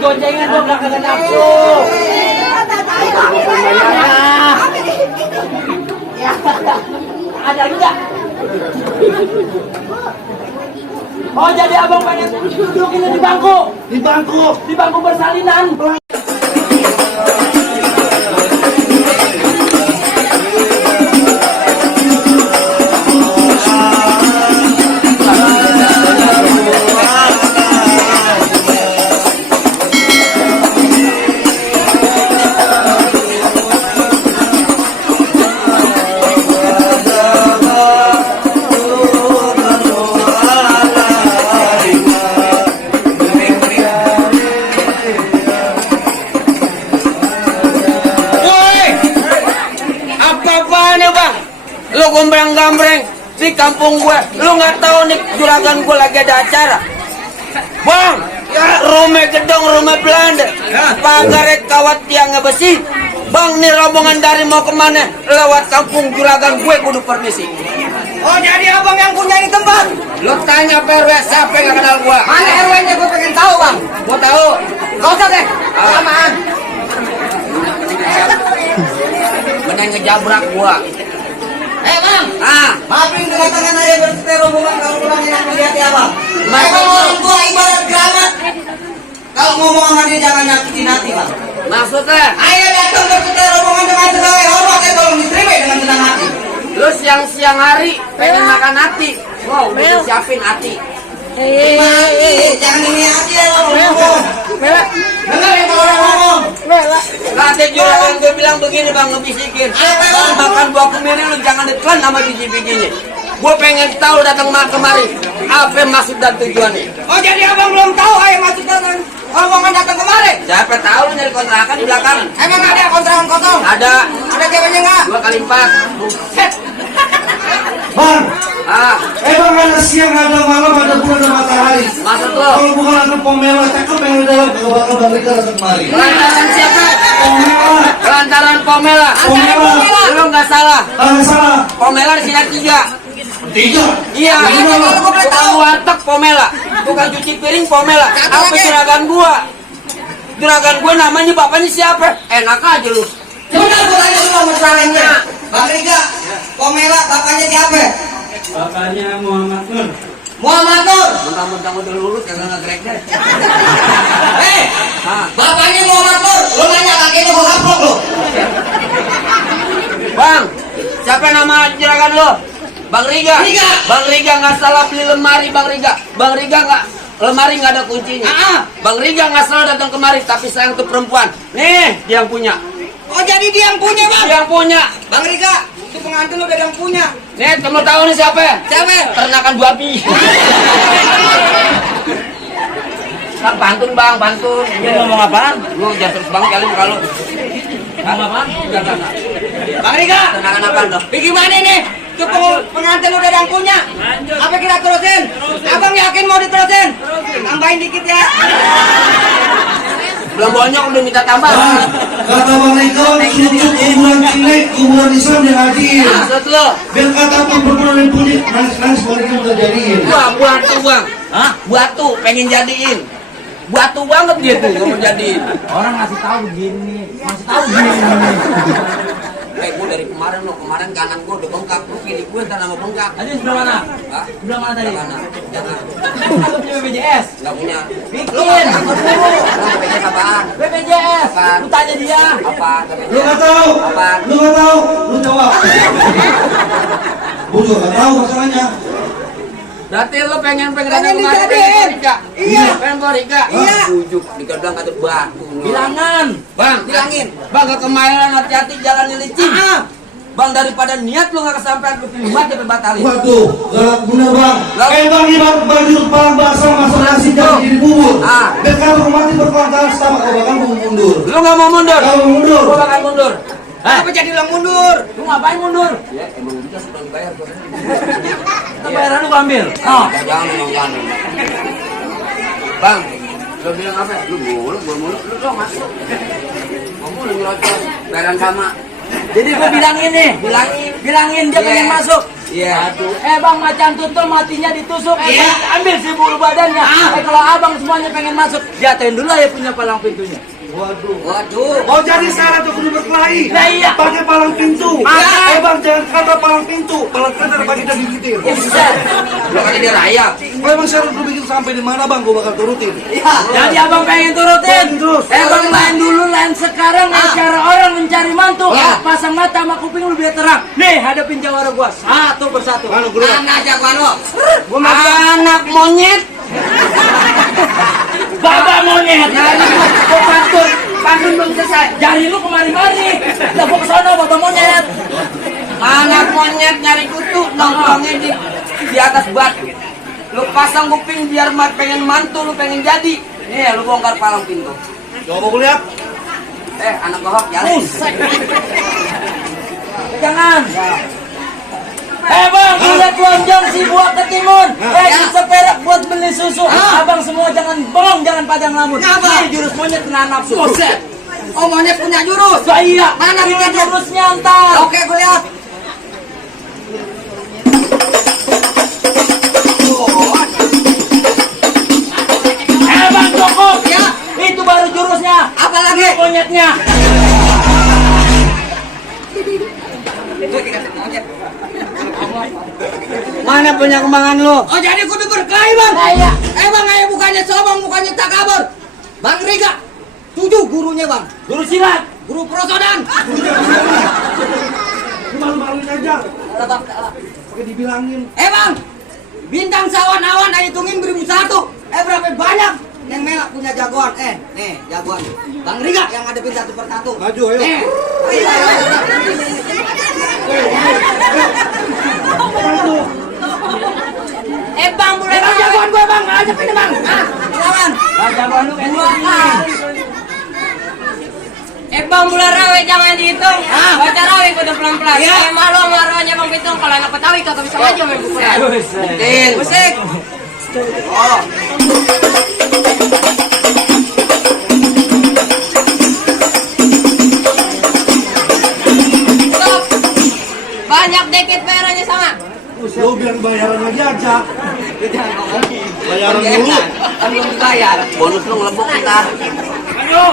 goncengan dong, gak kagak nafsu. Ada lagi nggak? Oh jadi abang pengen dudukin di bangku? Di bangku bersalinan. Lu gombrang-gambreng di kampung gue, lu nggak tahu nih juragan gue lagi ada acara. Bang, ya rumah gedong, rumah Belanda, pagaret kawat tiang besi. Bang, nih rombongan dari mau kemana? Lewat kampung juragan gue, kudu permisi. Oh jadi abang yang punya ini tempat? Lu tanya PRW, siapa yang gak kenal gue? Mana RW-nya gue pengen tahu bang. Gue tahu. Gak usah deh, samaan. Bener ngejabrak gue. Bang, maafin kedatangan aja bersetir rombongan kalau pulang yang melihat ya bang. Mereka orang tua ibarat keramat. Kalau ngomong sama dia jangan nyakitin hati bang. Maksudnya? Ayo datang bersetir rombongan dengan segala hormat ya tolong diterima dengan senang hati. Lu siang-siang hari pengen makan hati. Wow, udah siapin hati. Jangan ini hati ya bang. Dengar ya kalau orang ngomong. Nanti juragan gue bilang begini bang, ngebisikin. Bang, makan buah kemiri lu jangan ditelan sama biji-bijinya. Gue pengen tahu datang kemari apa maksud dan tujuannya. Oh jadi abang belum tahu ayo maksud datang rombongan datang kemari? Siapa tahu lu nyari kontrakan di belakang. Emang ada kontrakan kosong? Ada. Ada ceweknya nggak? 2 kali 4. Buset. Bang, Emang ada siang, ada malam, ada bulan, ada matahari. maksud lo? Kalau bukan ada pomelo cakep yang di dalam, gak bakal balik ke kemari. Lantaran siapa? Pomelo, Lantaran Pomela. Pomela. Lu nggak salah. nggak salah. Pomela di sini 3. 3. Iya, tukang warteg Pomela, tukang cuci piring Pomela. Apa juragan gua? Juragan gua namanya bapaknya siapa? Enak aja lu. Coba gue tanya dulu sama juragannya. Bang Riga, Pomela bapaknya siapa? Bapaknya Muhammad Nur. Muhammad Nur. Mentang-mentang udah lulus kagak ngegrek deh. Bapaknya Muhammad Nur. Lu nanya kakeknya gue kaplok lu. Bang, siapa nama juragan lo? Bang Riga. Bang Riga nggak salah beli lemari Bang Riga. Bang Riga nggak lemari nggak ada kuncinya. Bang Riga nggak salah datang kemari tapi sayang tuh perempuan. Nih dia yang punya. Oh jadi dia yang punya bang? Dia yang punya. Bang Riga, itu pengantin lu udah yang punya. Nih kamu tahu nih siapa? Siapa? Ternakan babi. Kan pantun bang, pantun. Dia ngomong apaan? Lu jangan terus bang kali kalau. Ngomong apaan? Jangan. Bang Riga, Ternakan apa dong? gimana nih? Itu pengantin udah yang punya. Apa kita terusin? Abang yakin mau diterusin? Tambahin dikit ya. Belum banyak udah minta tambah. Kata Bang Riko, sujud kuburan cilik, kuburan Islam yang adil. Maksud lo? Biar kata perempuan yang punya nangis-nangis mereka udah jadiin. Wah, batu bang. Hah? Batu pengen jadiin. Batu banget dia tuh mau jadiin. Orang ngasih tahu begini, ngasih tahu begini. Gue dari kemarin kanan gue udah bengkak, lu kiri gue ntar nama bengkak. Tadi sebelah mana? Hah? Sebelah mana tadi? Jangan. Lu punya BPJS? Nggak punya. Bikin. Lu pengen apaan? BPJS. Apaan? Lu tanya dia. Apa? Lu nggak tahu? Apaan? Lu nggak tahu? Lu jawab. Gue juga nggak tahu masalahnya. Berarti lu pengen Pengen datang kemari dijadiin. Rika? Iya. Pengen bawa Rika? Iya. Bujuk, digadang kata batu. Bilangan. Bang, Bilangin. Bang ke kemayoran hati-hati jalan licin. Bang daripada niat lu nggak kesampaian lu pilih mati sampai batalin. Waduh, galak bener bang. Bang ibarat baju kepala basah masak nasi jadi bubur. Dan kalau mati berkontak sama kau bakal mau mundur. Lu nggak mau mundur? Kalau mundur. Gua bakal mundur. Apa jadi lo mundur? Lu ngapain mundur? Ya emang kita sudah dibayar tuh. Bayaran lu gua ambil. Oh. Jangan ngomong. Bang, lu bilang apa? Lu mulut, lu dong masuk. Ngomong lu nyerocos, bayaran sama. Jadi gua bilangin nih, bilangin dia pengen masuk. Iya. Aduh, bang macan tutul matinya ditusuk, Iya. ambil si bulu badannya. Kalau abang semuanya pengen masuk, jatuhin dulu ya punya palang pintunya. Waduh. Oh jadi sekarang tuh kudu berkelahi. Nah, iya. Pakai palang pintu. Iya. Bang jangan kata palang pintu. Palang pintu pakai kita gigitin. Buset. Lo kan dia raya. Oh emang syarat lu bikin sampai di mana bang? Gue bakal turutin. Jadi abang pengen turutin. Terus. Bang lain dulu, lain sekarang. Cara orang mencari mantu. Pasang mata sama kuping lu biar terang. Nih hadapin jawara gua satu persatu. Mana gue lihat? Mana jagoan lo? Anak monyet. Bapak monyet. Kok pantun belum selesai. Jari lu kemari-mari. Lah gua kesana bapak monyet. Anak monyet nyari kutu nongkrongnya di atas batu. Lu pasang kuping biar pengen mantu, lu pengen jadi. Nih, lu bongkar palang pintu. Coba gue lihat. Anak gohok jalan. Jangan. Bang, lihat lonjong si buat ketimun. Seperak buat beli susu. Abang semua jangan bong, jangan padang lamun. Kenapa? Ini jurus monyet kena nafsu. Buset. Oh monyet punya jurus. So, iya. Mana Ini punya jurusnya ntar. Oke, gue lihat. Bang cukup. Ya. Itu baru jurusnya. Apa lagi? Ini monyetnya. Mana punya kembangan lu? Oh jadi kudu berkelahi bang? Iya. Bang ayo bukannya sombong, bukannya tak kabur. Bang Riga, 7 gurunya bang. Jurus silat. Guru prosodan. Lu malu-maluin aja. Pakai dibilangin. Bang, bintang sawan awan ayo hitungin 1001. Berapa banyak? Yang merah punya jagoan. Nih jagoan. Bang Riga yang ngadepin satu persatu. Maju ayo. Bang, boleh bang jagoan gue bang. Aja ini bang. Silakan. Jagoan lu ini. Bang Bula Rawe jangan dihitung. Baca Rawe kudu pelan-pelan. Iya. Malu sama arwahnya Bang Pitung kalau anak Betawi kagak bisa maju main pukulan. Tin. Musik. Stop. Banyak dikit bayarannya sama. Lu bilang bayaran lagi aja. Jangan ngomong. Bayaran dulu. Kan belum dibayar. Bonus lu ngelebok ntar. Ayo.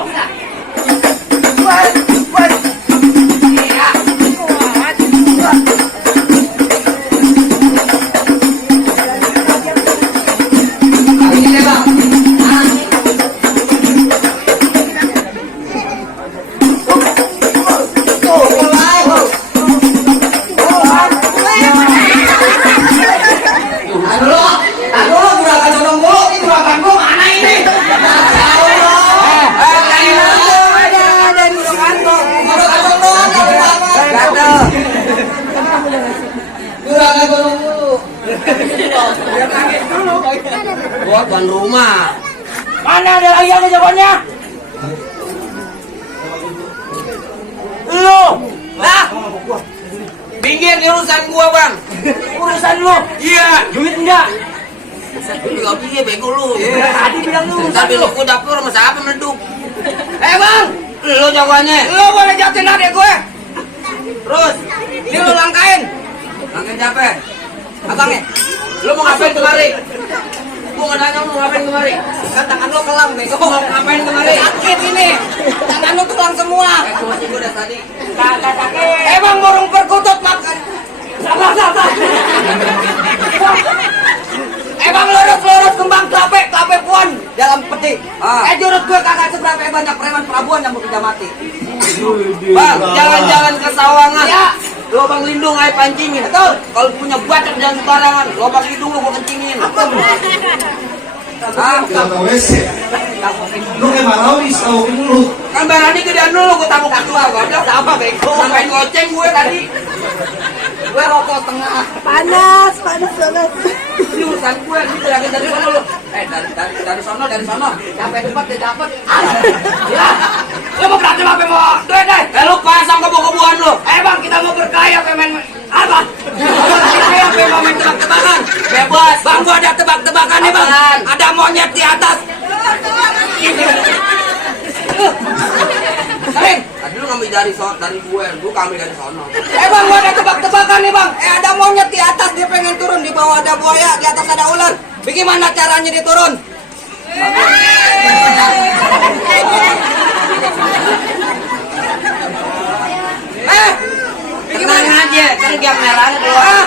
Ini bang. Aduh, gerakan dorong mulu, ini gerakan gua mana ini? Gerakan dorong mulu. Gua tuan rumah. Mana ada lagi yang jagoannya? Lu. Lah. Pinggir di urusan gua, Bang. Urusan lu. Iya. Duit enggak? Lu dia bego lu. Tadi bilang lu. Tapi lu ku dapur sama siapa meleduk? Bang, Lu jagoannya. lo boleh jatuhin adek gue. Terus, Ini lo langkain. langkain siapa? Abangnya. Lu mau ngapain kemari? Gua nggak nanya lu mau ngapain kemari. Kan tangan lo kelang, bego. Mau ngapain kemari? Sakit ini. Tangan lo tulang semua. Gua sih gua udah tadi. Kagak sakit. Bang, burung perkutut makan. Sabar. Bang, lurus kembang tape puan dalam peti. Jurus gue kagak seberapa banyak preman pelabuhan yang bekerja mati. Bang, jalan-jalan ke sawangan. Ya. Lobang lindung air pancingin. Betul. Kalau punya bacok jangan sembarangan. Lobang lindung lu gua kencingin. Kata WC. Lu kayak marawis, tahu mulut. Kan berani gedean dulu gua tabuk keluar. Gua bilang apa bego. Sampai goceng gue tadi. Gue rokok tengah. Panas banget. Ini urusan gue, ini lagi dari sono lu. Dari sono. Sampai depan dia dapat. Ya. Lu mau berantem apa mau? Duit deh. Lu pasang kebo-keboan lu. Bang, kita mau berkaya main apa? Apa mau main tebak-tebakan? Bebas. Bang, gua ada tebak-tebakan nih, Bang. Apaan? Ada monyet di atas. Tadi lu ngambil dari gue ambil dari sono. Bang, gua ada tebak-tebakan nih bang. Ada monyet di atas, dia pengen turun. Di bawah ada buaya, di atas ada ular. Bagaimana caranya dia turun? Tenang aja, kan dia merah keluar.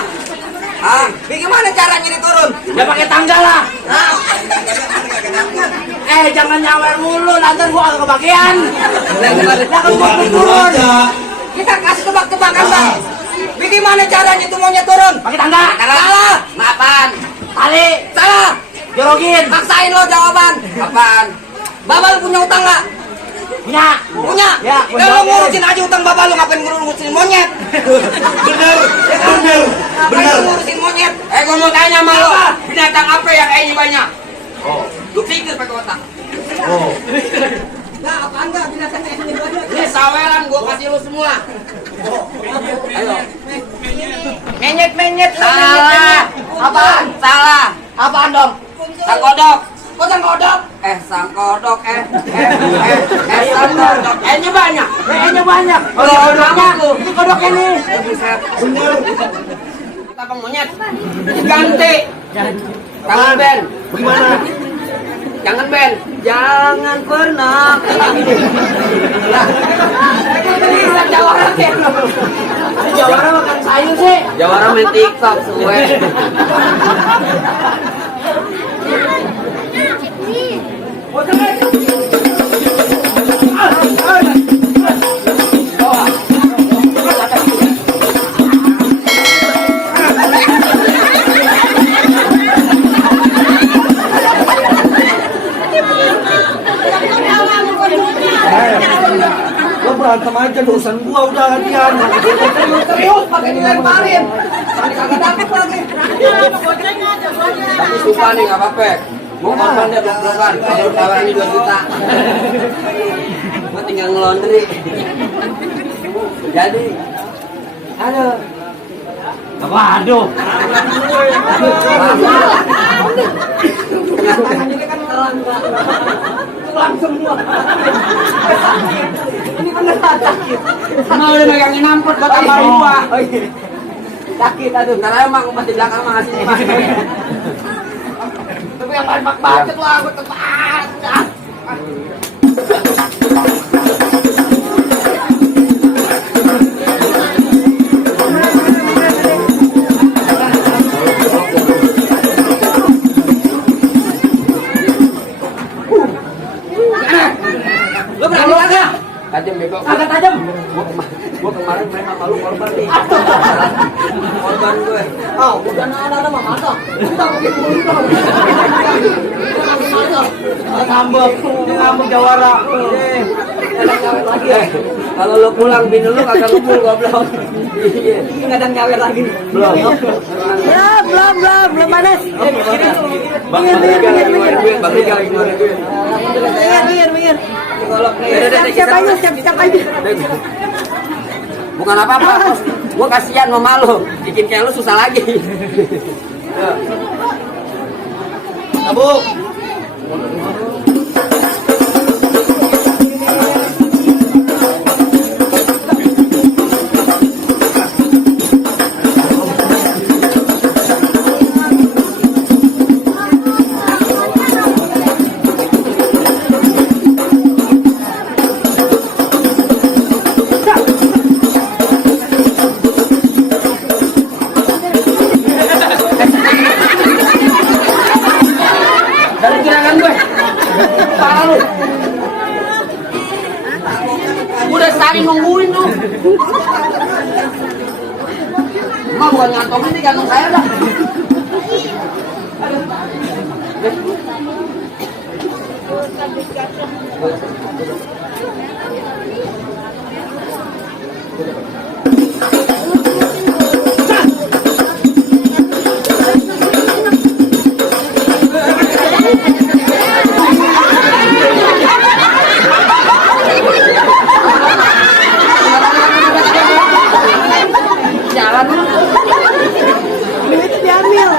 Bagaimana caranya dia turun? Ya pakai tangga lah. Jangan nyawer mulu, nanti gua agak kebagian. Jangan gua turun. Kita kasih tebak-tebakan bang. Bagaimana caranya itu monyet turun? Pakai tangga. Salah. Apaan? Tali. Salah. Jorogin. Maksain lo jawaban. Apaan? Babal punya utang nggak? Punya. Punya. Ya, Kalau ngurusin aja utang babal lu ngapain ngurusin monyet? Bener. Ngapain lu ngurusin monyet? Gua mau tanya sama lo, binatang apa yang kayaknya banyak? Lu pikir pakai otak. Nggak, apaan nggak binatangnya ini banyak? Ini saweran gua kasih lu semua. Ayo. Menyet. Salah. Apaan? Salah. Apaan dong? Sang kodok. Kok sang kodok? Sang kodok. Sang kodok. Nya banyak. Nya banyak. Kodoknya. Itu kodoknya nih. Kita bang monyet. Ganti. Jangan Ben. Gimana? Jangan Ben. Jangan pernah. Bisa jawara deh. Jawara makan sayur sih. Jawara main TikTok semua. Lo berantem aja, urusan gua udah gantian. Serius, pakai dilemparin. Kagak dapet lagi. Tapi suka nih nggak apa-apa. Mau korban dia blok-blokan. Kalau tawarannya 2 juta. Gua tinggal ngelondri. Jadi, aduh. Waduh. Tulang semua. Ini beneran sakit. Karena udah megangin amput buat tambah lupa. Sakit aduh. Ntar aja mak umpat di belakang mah ngasih mak. Tapi yang paling bacot lah, gue tepat. Lo berani kagak? Tajam bego. Kagak tajam. Gua kemarin main sama lu korban nih. Korban gue. Udah nada mah mata. Kita bikin dulu dong. Ngambek jawara. Kalau lu pulang bini lu kagak ngumpul goblok. Iya. Enggak ada nyawer lagi. Belum. Ya, belum panas. Bang Riga lagi ngeluarin duit. Bang Riga lagi ngeluarin duit. Minggir. Siap aja. Bukan apa-apa. Gua kasihan sama lu. Bikin kayak lu susah lagi. Tabuk. Dari gerakan gue. Parah lu. Udah saling nungguin tuh. Emang bukan ngantong ini gantung saya dah. Jalan lu. Duit diambil.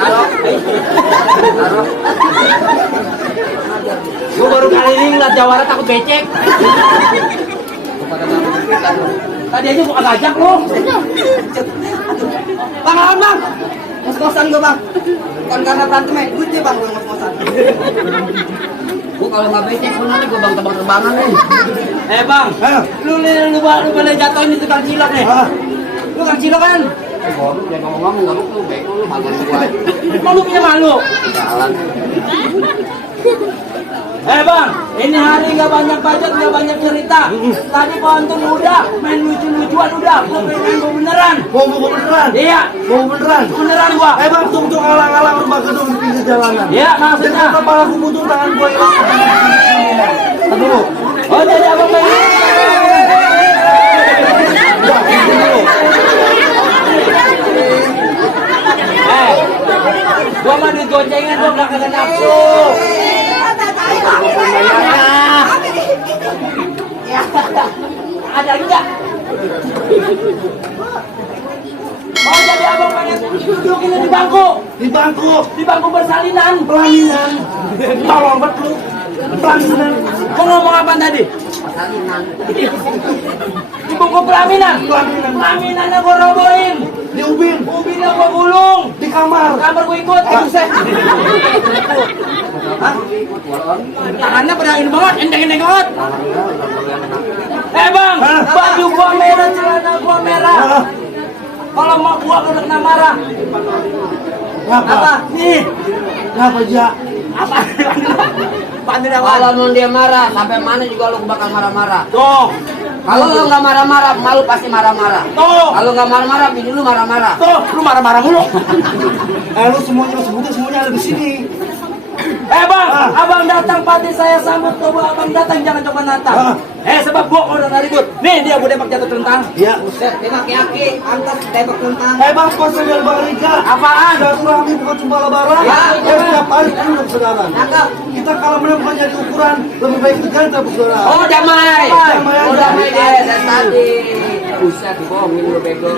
Taruh. becek. Tadi aja gua ngajak lu. Bang, lawan bang. Ngos-ngosan gua bang. Bukan karena berantem ya, duit deh bang gua ngos-ngosan. Gua kalau nggak becek bener gua bang terbang-terbangan nih. Bang, lu boleh jatuhin itu tukang cilok nih. Lu kan cilok kan? Bodoh, dia ngomong-ngomong nggak lu bego lu makan gua. Kok lu punya malu? Jalan. Bang, ini hari nggak banyak budget, nggak banyak cerita. Tadi pantun udah, main lucu-lucuan udah. Gua pengen gua beneran. Mau beneran? Iya, Mau beneran? beneran gua. Bang, tunggu alang-alang rumah gedung di pinggir jalanan. Iya, maksudnya. Kepala aku butuh tangan gue hilang. Aduh. Oh, jadi abang pengen. Gua mah digoncengin, gua nggak kena nafsu. Ada lagi nggak? Oh, jadi abang pengen dudukin di bangku. Di bangku bersalinan. Pelaminan. Tolong betul. Pelaminan. Gua ngomong apa tadi? Di bangku pelaminan. Pelaminannya gua robohin. Di ubin. Ubinnya gua gulung. Di kamar. Kamar gua ikut. Buset. Tangannya pada ini banget, endeng-endeng banget. Bang, baju gua merah, celana gua merah. Kalau mak gua kena marah. Apa? Nih, Ngapa, Ja? apa? Pandir apa? Kalau mau dia marah, sampai mana juga lu bakal marah-marah. Tuh, Kalau lu nggak marah-marah, malu pasti marah-marah. tuh, Kalau nggak marah-marah, bini lu marah-marah. tuh, lu marah-marah mulu. Lu semuanya lu sebutin semuanya ada di sini. Bang, abang datang pasti saya sambut. Coba abang datang, jangan coba natang. Sebab gua udah ribut. Nih dia gua depak jatuh tentang. Ya. Tembak aki, antar tembak tentang. Bang, sponsor dari Bang Rika. Apaan? Silaturahmi bukan cuma lebaran. Ya, Setiap hari kita bersaudara. Cakep. Kita kalau menang bukan jadi ukuran, lebih baik kita bersaudara. Oh, damai. Damai. Oh, damai deh dari tadi. Buset, bohongin lu bego.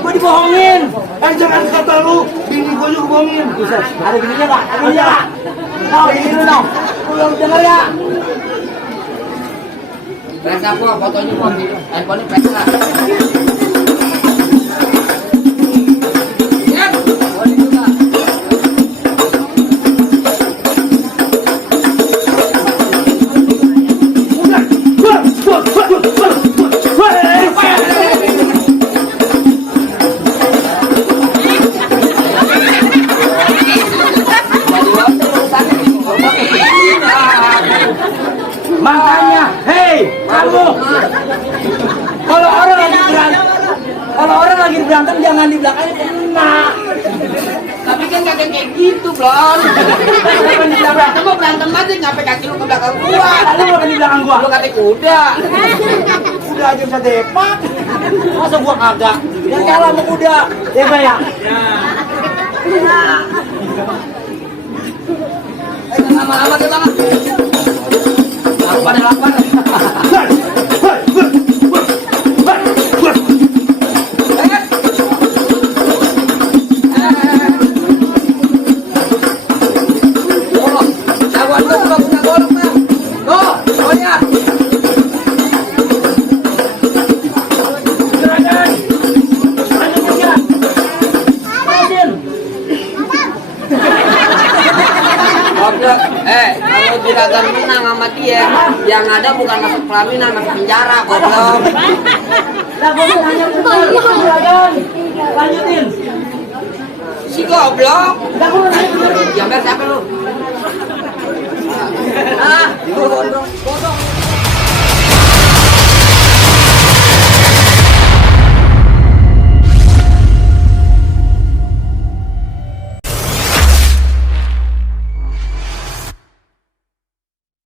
Gua dibohongin. Jangan kata lu, bini gua juga bohongin. Ada bininya nggak? Ada bininya nggak? Oh, ini lu dong. Lu denger ya? Press apa? Fotonya gua ambil. Handphone press lah. Makanya, kamu. Kalau orang lagi berantem jangan di belakangnya kena. Tapi kan gak kayak gitu, Blon. Berantem mau berantem aja, ngapain kaki lu ke belakang gua. Lalu lu di belakang gua. Lu kata kuda. Udah aja bisa depak. Masa gua kagak? Yang kalah sama kuda. Depak ya? Lama-lama tuh sama. Aku pada lapar. Kalau juragan menang sama dia, yang ada bukan masuk pelaminan, masuk penjara, goblok. Lah gua mau nanya juragan. Lanjutin. Si goblok. Lah gua mau nanya Jamber siapa lu? Ah, bodong.